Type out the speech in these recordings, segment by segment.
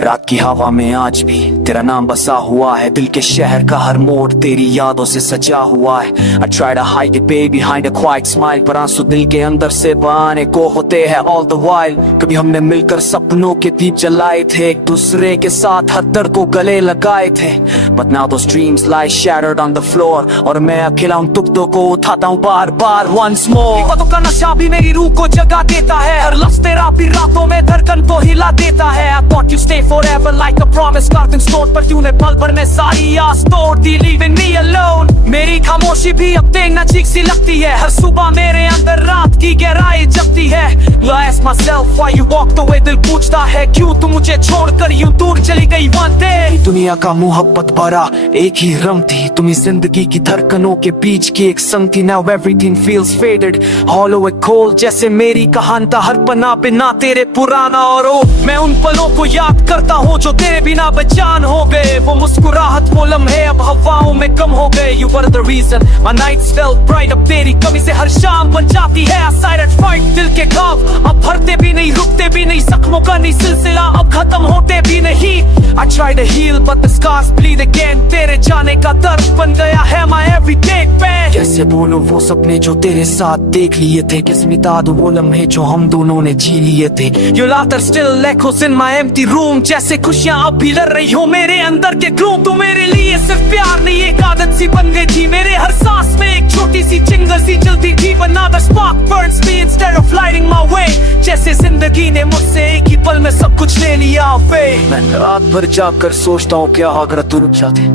रात की हवा में आज भी तेरा नाम बसा हुआ है, दिल के शहर का हर मोड़ तेरी यादों से सजा हुआ है। I try to hide it baby behind a quiet smile, पर आंसू दिल के अंदर से बहाने को होते हैं all the while। कभी हमने मिलकर सपनों के दीप जलाए थे, एक दूसरे के साथ हर दर्द को गले लगाए थे, but now those dreams lie shattered on the floor, और मैं अकेला उन टुकड़ों को उठाता हूँ बार बार once more। बातों का नशा भी मेरी रूह को जगा देता है, हर लफ्ज़ तेरा भी रातों में धड़कन को हिला देता है। I thought you stay forever like a promise carved in stone, पर तूने पल भर में सारी आस तोड़ दी leaving me alone। मेरी खामोशी भी अब देखना चीख सी लगती है, हर सुबह मेरे अंदर रात की गहराई जगती है। I ask myself why you walked away, दिल पूछता है क्यों तू मुझे छोड़कर यूं दूर चली गई one day। दुनिया का मोहब्बत भरा एक ही रंग थी, तुम्ही जिंदगी की धड़कनों के बीच की एक संग थी। Now everything feels faded, hollow and cold, जैसे मेरी कहानता हर पन्ना बिना तेरे पुराना। और मैं उन पलों को याद करता हूँ जो तेरे बिना बेजान हो गए, वो मुस्कुराहट वो लम्हे अब हवाओं में कम हो गए। You were the reason my nights felt bright, अब तेरी कमी से हर शाम बन जाती है a silent fight। दिल के घाव अब भरते भी नहीं, रुकते भी नहीं, जख्मों का नहीं सिलसिला अब खत्म होते भी नहीं। I try to heal but the scars bleed again, तेरे जाने का दर्द बन गया है my everyday pain। कैसे बोलूं वो सपने जो तेरे साथ देख लिए थे, कैसे मिटा दूं वो लम्हे जो हम दोनों ने जी लिए थे। Your laughter still echoes in my empty room, जैसे खुशियां अब भी लड़ रही हो मेरे अंदर के gloom। तू मेरे लिए सिर्फ प्यार नहीं एक आदत सी बन गई थी, मेरे हर सांस में एक छोटी सी चिंगारी सी जलती थी। But now the spark burns me instead of lighting my way, जैसे जिंदगी ने मुझसे एक ही पल में सब कुछ ले लिया away। मैं रात भर जाकर सोचता हूँ क्या अगर तू रुक जाते,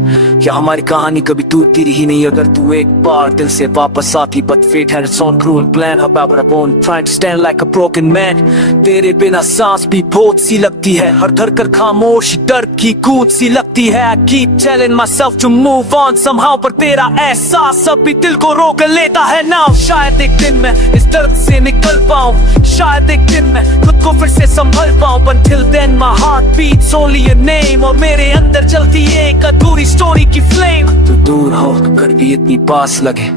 क्या हमारी कहानी कभी टूटती रही नहीं अगर तू एक बार दिल से वापस आती। But fate had its own cruel plan about our own, trying to stand like a broken man। तेरे बिना सांस भी बहुत सी लगती है, हर धड़कन खामोश दर्द की कूद सी लगती है। I keep telling myself to move on somehow, पर तेरा एहसास अब भी दिल को रोक लेता है now। शायद एक दिन मैं इस दर्द से निकल पाऊं, शायद एक दिन मैं खुद को फिर से संभल पाऊं। But till then my heart beats only your name, और मेरे अंदर जलती एक अधूरी स्टोरी की फ्लेम। तू दूर हो कर भी इतनी पास लगे,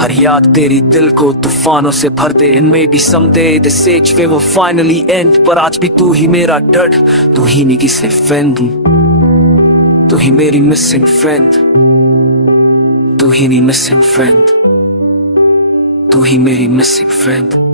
हर याद तेरी दिल को तूफानों से भर दे। And maybe someday this age will finally end, पर आज भी तू ही मेरा दर्द, तू ही नहीं किसे फ्रेंड, तू ही मेरी मिसिंग फ्रेंड, तू ही नहीं मिसिंग फ्रेंड, तू ही मेरी मिसिंग फ्रेंड।